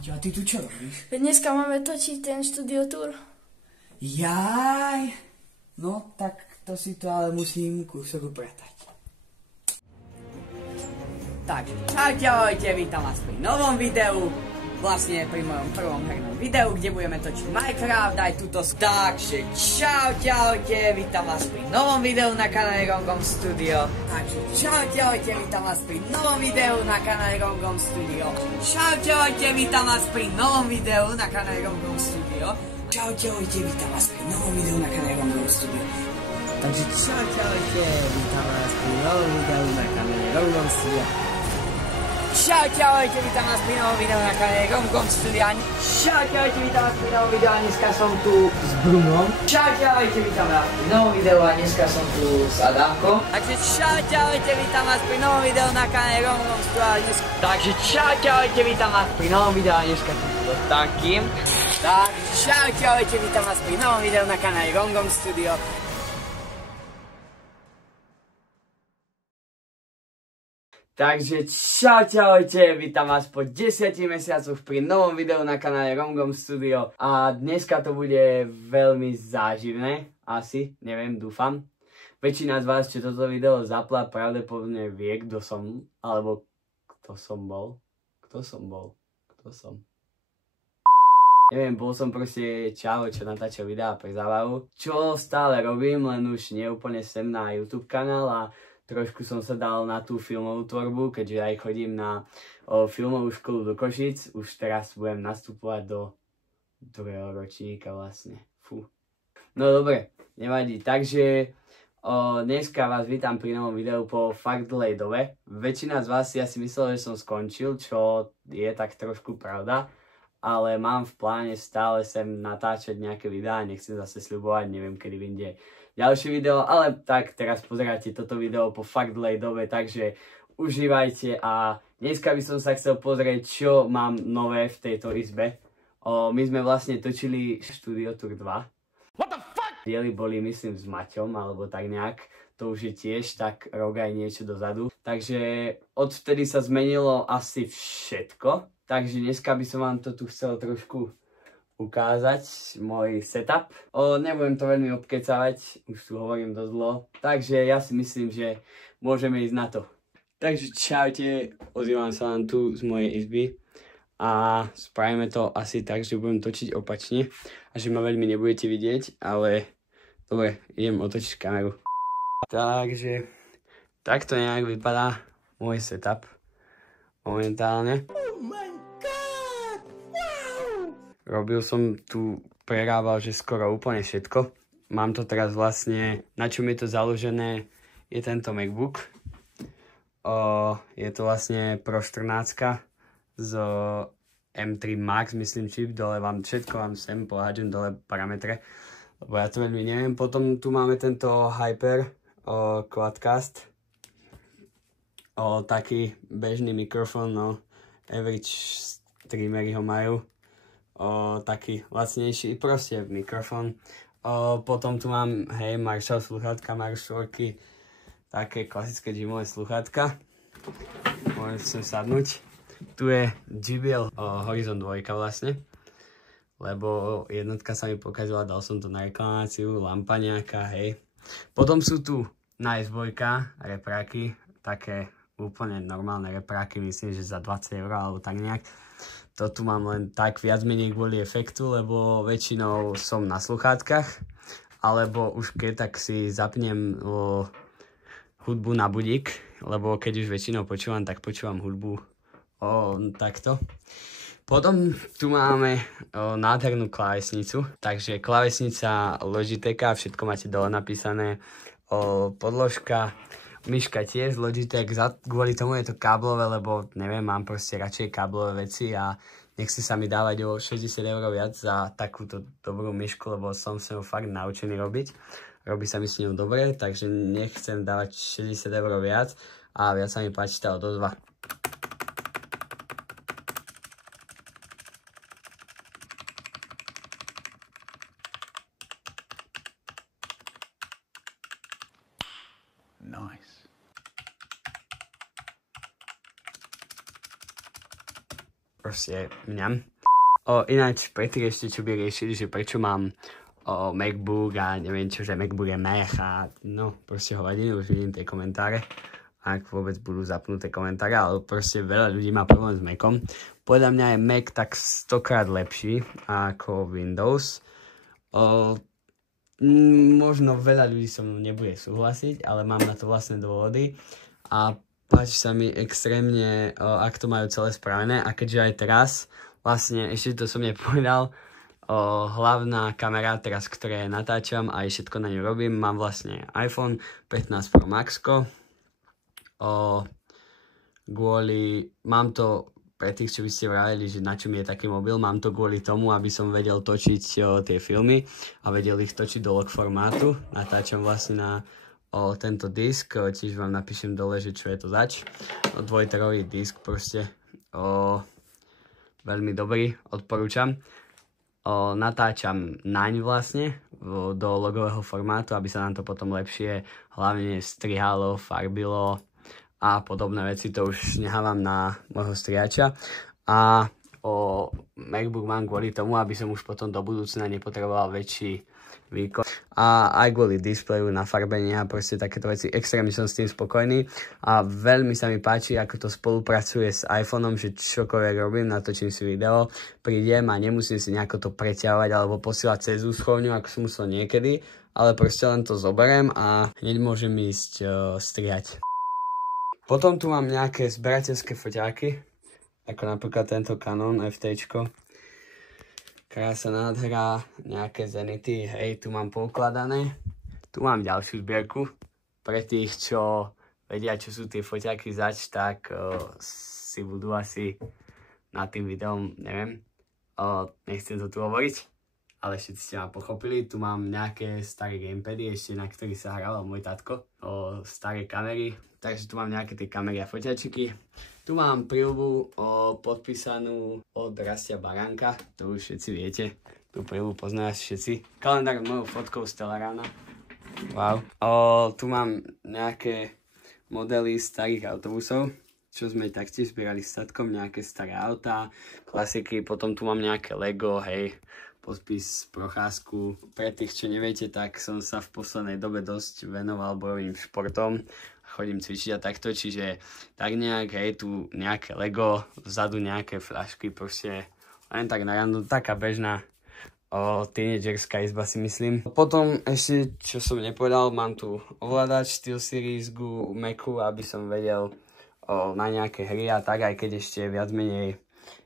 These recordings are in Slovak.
Maťo, a ty tu čo robíš? Dneska máme točiť ten studio tour. Jaj, no tak to si to ale musím kúsok upratať. Takže čaute, ahojte, vítam vás pri novom videu. Vlastne pri mojom prvom hernom videu, kde budeme točiť Minecraft, aj túto. Takže čaute, ahojte, vítam vás pri novom videu na kanále Rongom Studio. Takže čaute, ahojte, vítam vás pri novom videu na kanále Rongom Studio. Čaute, ahojte, vítam vás pri novom videu na kanále Rongom Studio. Čaute, ahojte, vítam vás pri novom videu na kanále Rongom Studio. Takže čaute, ahojte, vítam vás pri novom videu na kanále Rongom Studio. Čaute, ahojte, vítam vás pri novom videu na kanále Rongom Studio. Čaute, ahojte, vítam vás pri novom videu a dneska som tu s Brunom. Čaute, ahojte, vítam vás pri novom videu a dneska som tu s Adamkom. Takže čaute, ahojte, vítam vás pri novom videu na kanále Rongom Studio. Takže čaute, ahojte, vítam vás pri novom videu a dneska som tu s takým. Takže čaute, ahojte, vítam vás pri novom videu na kanále Rongom Studio. Takže čaute, ahojte, vítam vás po 10 mesiacoch pri novom videu na kanále Rongom Studio a dneska to bude veľmi záživné, asi, neviem, dúfam. Väčšina z vás, čo toto video zapla, pravdepodobne vie, kto som, alebo kto som bol. Neviem, bol som proste čavo, čo natáčal videá pre zábavu, čo stále robím, len už nie úplne sem na YouTube kanál a trošku som sa dal na tú filmovú tvorbu, keďže aj chodím na filmovú školu do Košíc. Už teraz budem nastupovať do druhého ročníka vlastne. Fú. No dobre, nevadí. Takže dneska vás vítam pri novom videu po fakt dlhej dobe. Väčšina z vás si asi myslela, že som skončil, čo je tak trošku pravda. Ale mám v pláne stále sem natáčať nejaké videá, nechcem zase sľubovať, neviem kedy vyjde ďalšie video, ale tak teraz pozeráte toto video po fakt dlhej dobe, takže užívajte a dneska by som sa chcel pozrieť, čo mám nové v tejto izbe. My sme vlastne točili Studio Tour 2. What the fuck? Diely boli, myslím, s Maťom, alebo tak nejak. To už je tiež tak rok aj niečo dozadu. Takže odvtedy sa zmenilo asi všetko. Takže dneska by som vám to tu chcel trošku ukázať, môj setup. Nebudem to veľmi obkecávať, už tu hovorím dosť dlho. Takže ja si myslím, že môžeme ísť na to. Takže čaute, ozývam sa vám tu z mojej izby. A spravíme to asi tak, že budem točiť opačne. A že ma veľmi nebudete vidieť, ale dobre, idem otočiť kameru. Takže takto nejak vypadá môj setup momentálne. Robil som tu, prerábal, že skoro úplne všetko. Mám to teraz vlastne, na čom je to založené, je tento MacBook. Je to vlastne Pro 14 z M3 Max, myslím čip, dole vám všetko vám sem pohádžem dole parametre, lebo ja to veľmi neviem. Potom tu máme tento Hyper Quadcast. Taký bežný mikrofón, no, average streamery ho majú. Taký lacnejší, proste mikrofón. Potom tu mám, hej, Marshall sluchátka, Marshallky, také klasické gymové sluchátka. Môžem sem sadnúť. Tu je JBL Horizon 2 vlastne, lebo jednotka sa mi pokazila, dal som to na reklamáciu, lampa nejaká, hej. Potom sú tu Nice 2 repráky, také úplne normálne repráky, myslím, že za 20 € alebo tak nejak. To tu mám len tak viac menej kvôli efektu, lebo väčšinou som na sluchátkach, alebo už keď tak si zapnem hudbu na budík, lebo keď už väčšinou počúvam, tak počúvam hudbu takto. Potom tu máme nádhernú klávesnicu, takže klávesnica Logitecha, všetko máte dole napísané, podložka, myška tiež Logitech, kvôli tomu je to káblové, lebo neviem, mám proste radšej káblové veci a nechci sa mi dávať o 60 € viac za takúto dobrú myšku, lebo som sa ju fakt naučený robiť. Robí sa mi s ňou dobre, takže nechcem dávať 60 € viac a viac sa mi páči tá odozva. Nice. Proste mňam. Ináč pre tých ešte, čo by riešili, že prečo mám MacBook a neviem čo, že MacBook je Mac a no, proste hovadiny, už vidím tie komentáre, ak vôbec budú zapnuté komentáre, ale proste veľa ľudí má problém s Macom. Podľa mňa je Mac tak 100-krát lepší ako Windows. Možno veľa ľudí so mnou nebude súhlasiť, ale mám na to vlastné dôvody a páči sa mi extrémne, ak to majú celé spravené a keďže aj teraz, vlastne ešte to som nepovedal, hlavná kamera teraz, ktoré natáčam a aj všetko na ňu robím, mám vlastne iPhone 15 Pro Maxko. Mám to pre tých, čo by ste vravili, že na čom je taký mobil, mám to kvôli tomu, aby som vedel točiť tie filmy a vedel ich točiť do log formátu. Natáčam vlastne na tento disk, čiže vám napíšem dole, že čo je to zač. Dvojterový disk proste, veľmi dobrý, odporúčam. Natáčam naň vlastne do logového formátu, aby sa nám to potom lepšie hlavne strihalo, farbilo a podobné veci, to už nehávam na môjho striača. A MacBook mám kvôli tomu, aby som už potom do budúcna nepotreboval väčší výkon. A aj kvôli displeju, nafarbenie a proste takéto veci. Extrémne som s tým spokojný a veľmi sa mi páči, ako to spolupracuje s iPhoneom, že čokoľvek robím, natočím si video, prídem a nemusím si nejako to preťahovať alebo posielať cez úschovňu, ako som musel niekedy, ale proste len to zoberiem a hneď môžem ísť strihať. Potom tu mám nejaké zberateľské foťáky, ako napríklad tento Canon FT-čko. Krása, nádhera, nejaké Zenity, hej, tu mám poukladané. Tu mám ďalšiu zbierku. Pre tých, čo vedia, čo sú tie foťáky zač, tak si budú asi nad tým videom, neviem, nechcem to tu hovoriť, ale všetci ste ma pochopili. Tu mám nejaké staré gamepady, ešte na ktorých sa hral môj tatko, staré kamery. Takže tu mám nejaké tie kamery a foťačiky. Tu mám príľubu podpísanú od Rastia Baránka, to už všetci viete. Tu príľubu poznáš všetci. Kalendár mojou fotkou z Telerana. Wow. Tu mám nejaké modely starých autobusov, čo sme taktiež zbierali s tatkom, nejaké staré autá, klasiky. Potom tu mám nejaké Lego, hej, podpis Procházku. Pre tých, čo neviete, tak som sa v poslednej dobe dosť venoval bojovým športom. Chodím cvičiť a takto, čiže tak nejak, hej, tu nejaké Lego, vzadu nejaké fľašky, proste len tak na random, taká bežná teenagerská izba, si myslím. Potom ešte, čo som nepovedal, mám tu ovládač SteelSeries ku Macu, aby som vedel na nejaké hry a tak, aj keď ešte viac menej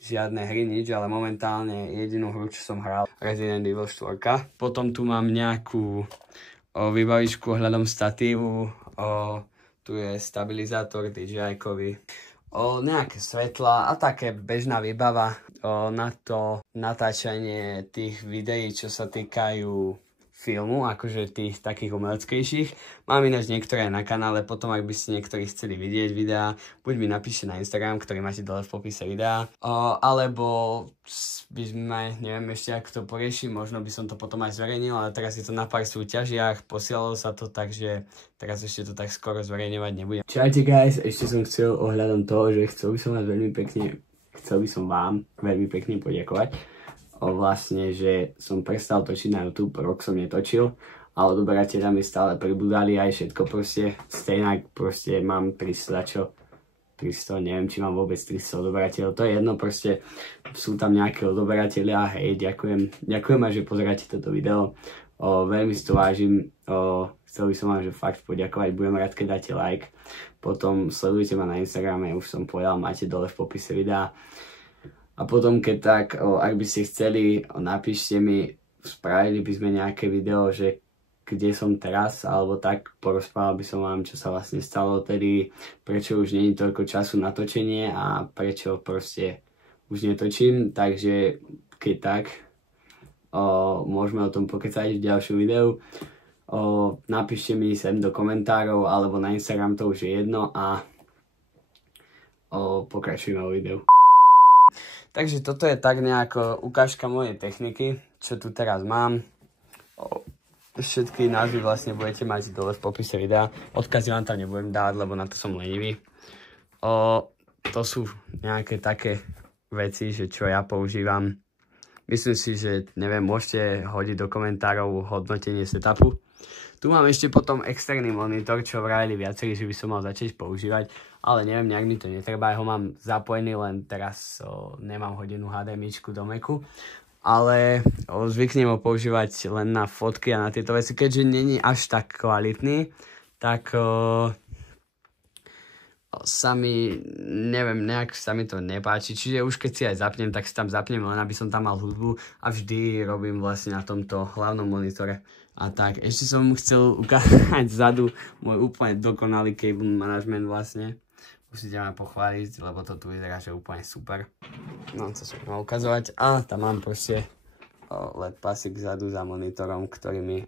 žiadne hry, nič, ale momentálne jedinú hru, čo som hral, Resident Evil 4. Potom tu mám nejakú vybavičku ohľadom statívu, tu je stabilizátor DJI-kový, nejaké svetla a také bežná výbava na to natáčanie tých videí, čo sa týkajú filmu, akože tých takých umeleckejších. Mám ináč niektoré na kanále, potom ak by ste niektorí chceli vidieť videá, buď mi napíšte na Instagram, ktorý máte dole v popise videa, alebo by sme, neviem ešte ako to poriešiť, možno by som to potom aj zverejnil, ale teraz je to na pár súťažiach, posielalo sa to, takže teraz ešte to tak skoro zverejňovať nebudem. Čaute guys, ešte som chcel ohľadom toho, že chcel by som vám veľmi pekne poďakovať. Vlastne, že som prestal točiť na YouTube, rok som netočil a odoberateľa mi stále pribudali aj všetko proste. Stejnak proste mám 300, neviem, či mám vôbec 300 odoberateľov, to je jedno, proste sú tam nejaké odoberatelia, hej, ďakujem aj, že pozeráte toto video, veľmi si to vážim, chcel by som vám, že fakt poďakovať, budem rád, keď dáte like, potom sledujte ma na Instagrame, už som povedal, máte dole v popise videa. A potom keď tak, ak by ste chceli, napíšte mi, spravili by sme nejaké video, že kde som teraz, alebo tak porozprával by som vám, čo sa vlastne stalo tedy, prečo už nie je toľko času na točenie a prečo proste už netočím, takže keď tak, môžeme o tom pokecať v ďalšom videu. Napíšte mi sem do komentárov, alebo na Instagram, to už je jedno a pokračujeme o videu. Takže toto je tak nejako ukážka mojej techniky, čo tu teraz mám. Všetky názvy vlastne budete mať dole v popise videa. Odkazy vám tam nebudem dávať, lebo na to som lenivý. To sú nejaké také veci, že čo ja používam Myslím si, že neviem, môžete hodiť do komentárov hodnotenie setupu. Tu mám ešte potom externý monitor, čo vrajili viacerí, že by som mal začať používať, ale neviem, nejak mi to netreba, ja ho mám zapojený, len teraz nemám hodenú HDMIčku do Macu, ale zvyknem ho používať len na fotky a na tieto veci, keďže není až tak kvalitný, tak neviem, nejak sa mi to nepáči, čiže už keď si aj zapnem, tak si tam zapnem, len aby som tam mal hudbu a vždy robím vlastne na tomto hlavnom monitore. A tak, ešte som chcel ukázať vzadu môj úplne dokonalý cable management vlastne. Musíte ma pochváliť, lebo to tu vyzerá, že úplne super. No, co som mal ukazovať. A tam mám proste LED pasík vzadu za monitorom, ktorý mi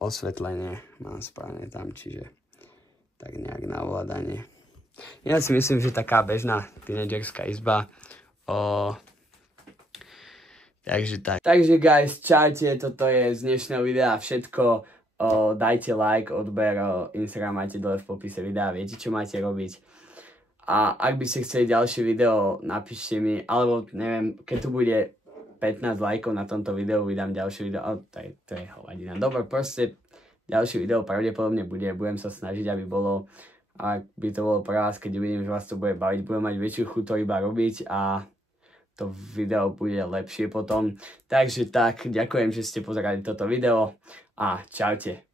osvetlenie mám správne tam, čiže tak nejak na ovládanie. Ja si myslím, že taká bežná tínedžerská izba. Takže tak. Takže guys, čaute, toto je z dnešného videa všetko. Dajte like, odber, Instagram máte dole v popise videa, viete čo máte robiť. A ak by ste chceli ďalšie video, napíšte mi, alebo neviem, keď tu bude 15 lajkov na tomto videu, vydám ďalšie video, to je hovadina. Dobre, proste ďalšie video pravdepodobne budem sa snažiť, aby bolo, ak by to bolo pre vás, keď uvidím, že vás to bude baviť, budem mať väčšiu chuť to iba robiť a to video bude lepšie potom. Takže tak, ďakujem, že ste pozerali toto video a čaute.